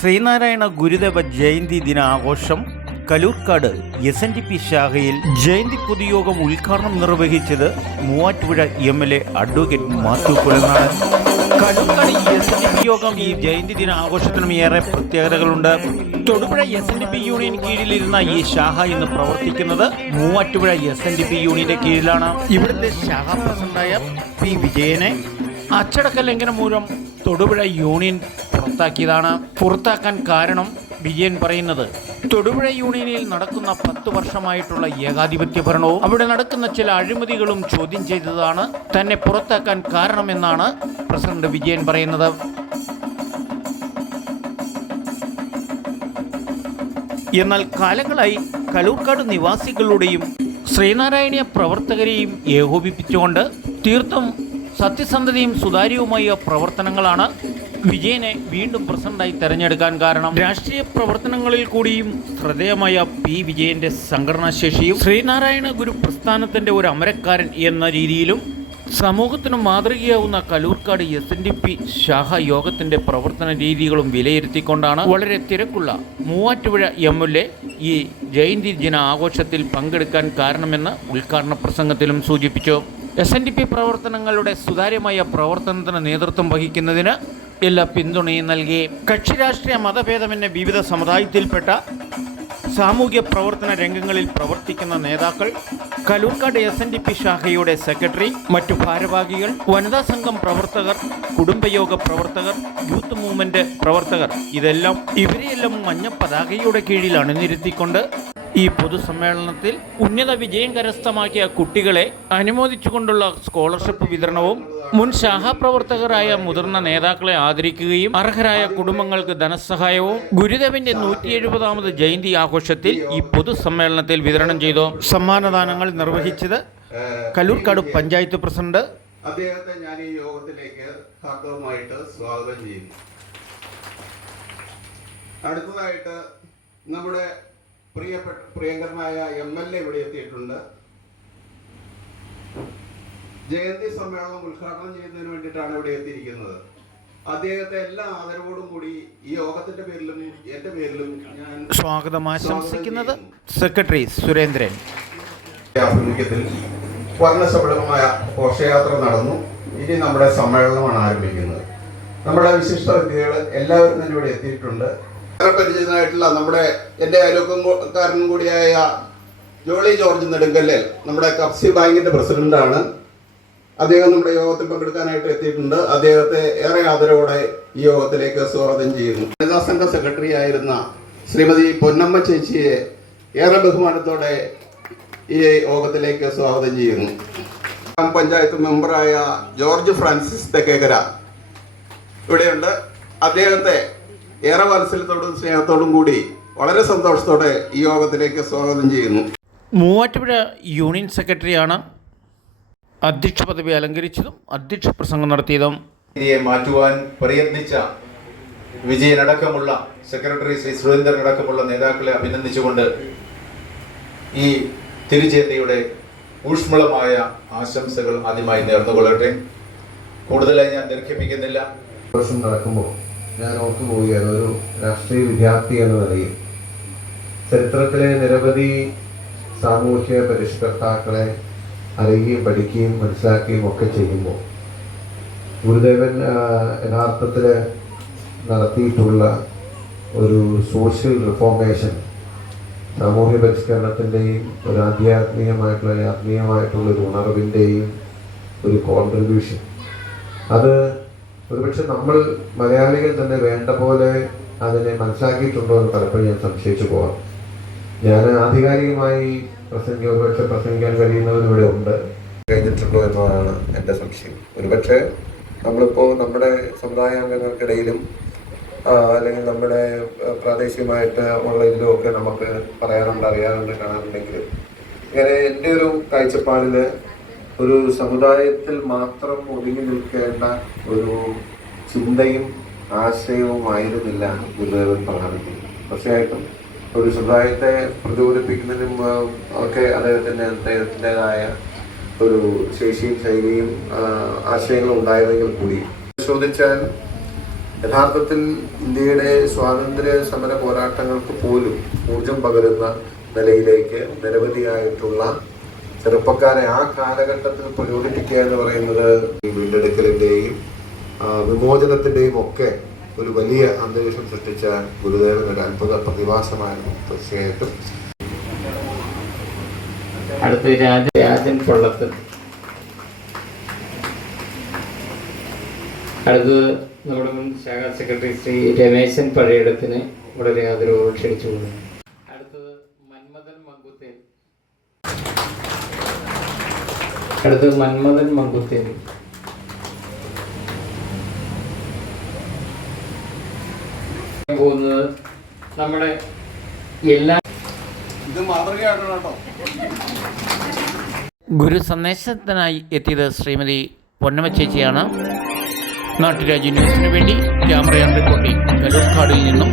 ശ്രീനാരായണ ഗുരുദേവ ജയന്തി ദിനാഘോഷം കലൂർക്കാട് SNDP ശാഖയിൽ ജയന്തി പൊതുയോഗം ഉദ്ഘാടനം നിർവഹിച്ചത് Muvattupuzha MLA advocate Mathew Kulanadan. Kalloorkad SNDP യോഗം ഈ ജയന്തി ദിനാഘോഷത്തിനും ഏറെ പ്രത്യേകതകളുണ്ട്. തൊടുപുഴ SNDP യൂണിയൻ കീഴിലിരുന്ന ഈ ശാഖ ഇന്ന് പ്രവർത്തിക്കുന്നത് മൂവാറ്റുപുഴ SNDP യൂണിയന്റെ കീഴിലാണ്. ഇവിടുത്തെ ശാഖാ പ്രസിഡന്റായ P. വിജയനെ അച്ചടക്ക ലംഘനം മൂലം തൊടുപുഴ യൂണിയൻ പുറത്താക്കിയതാണ്. പുറത്താക്കാൻ കാരണം വിജയൻ പറയുന്നത് തൊടുപുഴ യൂണിയനിൽ നടക്കുന്ന 10 വർഷമായിട്ടുള്ള ഏകാധിപത്യ ഭരണവും അവിടെ നടക്കുന്ന ചില അഴിമതികളും ചോദ്യം ചെയ്തതാണ് തന്നെ പുറത്താക്കാൻ കാരണമെന്നാണ് പ്രസിഡന്റ് വിജയൻ പറയുന്നത്. എന്നാൽ കാലങ്ങളായി കലൂർക്കാട് നിവാസികളുടെയും ശ്രീനാരായണീയ പ്രവർത്തകരെയും ഏകോപിപ്പിച്ചുകൊണ്ട് തീർത്തും സത്യസന്ധതയും സുതാര്യവുമായ പ്രവർത്തനങ്ങളാണ് വിജയനെ വീണ്ടും പ്രസിഡന്റായി തെരഞ്ഞെടുക്കാൻ കാരണം. രാഷ്ട്രീയ പ്രവർത്തനങ്ങളിൽ കൂടിയും ശ്രദ്ധേയമായ P. വിജയന്റെ സംഘടനാശേഷിയും ശ്രീനാരായണ ഗുരു പ്രസ്ഥാനത്തിന്റെ ഒരു അമരക്കാരൻ എന്ന രീതിയിലും സമൂഹത്തിന് മാതൃകയാവുന്ന കലൂർക്കാട് SNDP ശാഖ യോഗത്തിന്റെ പ്രവർത്തന രീതികളും വിലയിരുത്തിക്കൊണ്ടാണ് വളരെ തിരക്കുള്ള മൂവാറ്റുപുഴ MLA ഈ ജയന്തി ദിന ആഘോഷത്തിൽ പങ്കെടുക്കാൻ കാരണമെന്ന് ഉദ്ഘാടന പ്രസംഗത്തിലും സൂചിപ്പിച്ചു. SNDP പ്രവർത്തനങ്ങളുടെ സുതാര്യമായ പ്രവർത്തനത്തിന് നേതൃത്വം വഹിക്കുന്നതിന് എല്ലാ പിന്തുണയും നൽകി. കക്ഷി രാഷ്ട്രീയ മതഭേദമെന്ന വിവിധ സമുദായത്തിൽപ്പെട്ട സാമൂഹ്യ പ്രവർത്തന രംഗങ്ങളിൽ പ്രവർത്തിക്കുന്ന നേതാക്കൾ, കലൂർക്കാട് SNDP ശാഖയുടെ സെക്രട്ടറി, മറ്റു ഭാരവാഹികൾ, വനിതാ സംഘം പ്രവർത്തകർ, കുടുംബയോഗ പ്രവർത്തകർ, യൂത്ത് മൂവ്മെന്റ് പ്രവർത്തകർ ഇവരെയെല്ലാം മഞ്ഞ പതാകയുടെ കീഴിൽ അണിനിരത്തിക്കൊണ്ട് ഈ പൊതുസമ്മേളനത്തിൽ ഉന്നത വിജയം കരസ്ഥമാക്കിയ കുട്ടികളെ അനുമോദിച്ചുകൊണ്ടുള്ള സ്കോളർഷിപ്പ് വിതരണവും മുൻ ശാഖാപ്രവർത്തകരായ മുതിർന്ന നേതാക്കളെ ആദരിക്കുകയും അർഹരായ കുടുംബങ്ങൾക്ക് ധനസഹായവും ഗുരുദേവന്റെ 170ാമത് ജയന്തി ആഘോഷത്തിൽ ഈ പൊതുസമ്മേളനത്തിൽ വിതരണം ചെയ്തു. സമ്മാനദാനങ്ങൾ നിർവഹിച്ചത് കലൂർക്കാട് പഞ്ചായത്ത് പ്രസിഡന്റ്. അദ്ദേഹത്തെ ഞാൻ ഈ യോഗത്തിലേക്ക് ഹാർദവമായിട്ട് സ്വാഗതം ചെയ്യുന്നു. അടുത്തതായിട്ട് നമ്മുടെ പ്രിയങ്കരനായ MLA ഇവിടെ എത്തിയിട്ടുണ്ട്. ജയന്തി സമ്മേളനം ഉദ്ഘാടനം ചെയ്യുന്നതിന് വേണ്ടിയിട്ടാണ് ഇവിടെ എത്തിയിരിക്കുന്നത്. അദ്ദേഹത്തെ എല്ലാ ആദരവോടും കൂടി ഈ യോഗത്തിന്റെ പേരിലും എന്റെ പേരിലും ഞാൻ സ്വാഗതം ആശംസിക്കുന്നത് സെക്രട്ടറി സുരേന്ദ്രൻ. ആഭിമുഖ്യത്തിൽ വർണ്ണശബളമായ ഘോഷയാത്ര നടന്നു. ഇനി നമ്മുടെ സമ്മേളനമാണ് ആരംഭിക്കുന്നത്. നമ്മുടെ വിശിഷ്ട വ്യക്തികൾ എല്ലാവരും തന്നെ ഇവിടെ എത്തിയിട്ടുണ്ട്. പരിചിതനായിട്ടുള്ള എൻ്റെ അയൽവക്കക്കാരനും കൂടിയായ ജോളി ജോർജ് നെടുങ്കല്ലിൽ നമ്മുടെ കപ്സി ബാങ്കിന്റെ പ്രസിഡന്റാണ്. അദ്ദേഹം നമ്മുടെ യോഗത്തിൽ പങ്കെടുക്കാനായിട്ട് എത്തിയിട്ടുണ്ട്. അദ്ദേഹത്തെ ഏറെ ആദരവോടെ ഈ യോഗത്തിലേക്ക് സ്വാഗതം ചെയ്യുന്നു. വനിതാ സംഘ സെക്രട്ടറി ആയിരുന്ന ശ്രീമതി പൊന്നമ്മ ചേച്ചിയെ ഏറെ ബഹുമാനത്തോടെ ഈ യോഗത്തിലേക്ക് സ്വാഗതം ചെയ്യുന്നു. പഞ്ചായത്ത് മെമ്പറായ ജോർജ് ഫ്രാൻസിസ് തെക്കേക്കര ഇവിടെയുണ്ട്. അദ്ദേഹത്തെ ഏറെ വാത്സല്യത്തോടും സ്നേഹത്തോടും കൂടി വളരെ സന്തോഷത്തോടെ ഈ യോഗത്തിലേക്ക് സ്വാഗതം ചെയ്യുന്നു. മൂവാറ്റുപുഴ യൂണിയൻ സെക്രട്ടറിയാണ് അധ്യക്ഷ പദവി അലങ്കരിച്ചതും അധ്യക്ഷ പ്രസംഗം നടത്തിയതും. മാറ്റുവാൻ പ്രയത്നിച്ച വിജയനടക്കമുള്ള സെക്രട്ടറി ശ്രീ സുരേന്ദ്രൻ അടക്കമുള്ള നേതാക്കളെ അഭിനന്ദിച്ചുകൊണ്ട് ഈ തിരുജയന്തിയുടെ ഊഷ്മളമായ ആശംസകൾ ആദ്യമായി നേർന്നുകൊള്ളട്ടെ. കൂടുതലായി ഞാൻ ദീർഘിപ്പിക്കുന്നില്ല. നടക്കുമ്പോൾ ഞാൻ ഓർത്തു പോവുകയാണ്, ഒരു രാഷ്ട്രീയ വിദ്യാർത്ഥി എന്ന നിലയിൽ ചരിത്രത്തിലെ നിരവധി സാമൂഹ്യ പരിഷ്കർത്താക്കളെ അറിയുകയും പഠിക്കുകയും മനസ്സിലാക്കുകയും ഒക്കെ ചെയ്യുമ്പോൾ ഗുരുദേവൻ യഥാർത്ഥത്തിൽ നടത്തിയിട്ടുള്ള ഒരു സോഷ്യൽ റിഫോർമേഷൻ, സാമൂഹ്യ പരിഷ്കരണത്തിൻ്റെയും ഒരു ആത്മീയമായിട്ടുള്ള ഒരു ഉണർവിൻ്റെയും ഒരു കോൺട്രിബ്യൂഷൻ, അത് ഒരുപക്ഷെ നമ്മൾ മലയാളികൾ തന്നെ വേണ്ട പോലെ അതിനെ മനസ്സിലാക്കിയിട്ടുണ്ടോ എന്ന് പലപ്പോഴും ഞാൻ സംശയിച്ചു പോകാം. ഞാൻ ആധികാരികമായി ഒരുപക്ഷെ പ്രസംഗിക്കാൻ കഴിയുന്നവരിവിടെ ഉണ്ട്, കഴിഞ്ഞിട്ടുണ്ടോ എന്നതാണ് എൻ്റെ സംശയം. ഒരുപക്ഷെ നമ്മളിപ്പോൾ നമ്മുടെ സമുദായാംഗങ്ങൾക്കിടയിലും അല്ലെങ്കിൽ നമ്മുടെ പ്രാദേശികമായിട്ട് ഉള്ള ഇതിലുമൊക്കെ നമുക്ക് പറയാറുണ്ട്, അറിയാറുണ്ട്, കാണാറുണ്ടെങ്കിലും ഇങ്ങനെ എൻ്റെ ഒരു കാഴ്ചപ്പാടിൽ ഒരു സമുദായത്തിൽ മാത്രം ഒതുങ്ങി നിൽക്കേണ്ട ഒരു ചിന്തയും ആശയവുമായിരുന്നില്ല ഗുരുദേവൻ പ്രധാനപ്പെട്ടത്. തീർച്ചയായിട്ടും ഒരു സമുദായത്തെ പ്രചോദിപ്പിക്കുന്നതിനും ഒക്കെ അദ്ദേഹത്തിൻ്റെതായ ഒരു ശേഷിയും ശൈലിയും ആശയങ്ങളും ഉണ്ടായിരുന്നെങ്കിൽ കൂടി പരിശോധിച്ചാൽ യഥാർത്ഥത്തിൽ ഇന്ത്യയുടെ സ്വാതന്ത്ര്യ സമര പോരാട്ടങ്ങൾക്ക് പോലും ഊർജം പകരുന്ന നിലയിലേക്ക് നിരവധിയായിട്ടുള്ള ചെറുപ്പക്കാരെ ആ കാലഘട്ടത്തിൽ പ്രചോദിപ്പിക്കുക എന്ന് പറയുന്നത് ഈ വീണ്ടെടുക്കലിൻ്റെയും വിമോചനത്തിൻ്റെയും ഒക്കെ ഒരു വലിയ അന്തരീക്ഷം സൃഷ്ടിച്ച ഗുരുദേവൻ ഒരു അത്ഭുത പ്രതിഭാസമായിരുന്നു തീർച്ചയായിട്ടും. അടുത്ത് രാജൻ പള്ളത്ത്. അടുത്തത് നമ്മുടെ മുൻ ശാഖാ സെക്രട്ടറി ശ്രീ രമേശൻ പഴയിടത്തിന് വളരെ ആദരവോടെ ക്ഷണിച്ചുകൊള്ളുന്നു. അടുത്തത് മന്മഥൻ മങ്കുത്തേൻ. പോകുന്നത് നമ്മുടെ എല്ലാ ഗുരു സന്ദേശത്തിനായി എത്തിയത് ശ്രീമതി പൊന്നമ്മ ചേച്ചിയാണ്. നാട്ടുരാജ്യ ന്യൂസിനു വേണ്ടി ക്യാമറ റിപ്പോർട്ടിംഗ് കലൂർക്കാടിൽ നിന്നും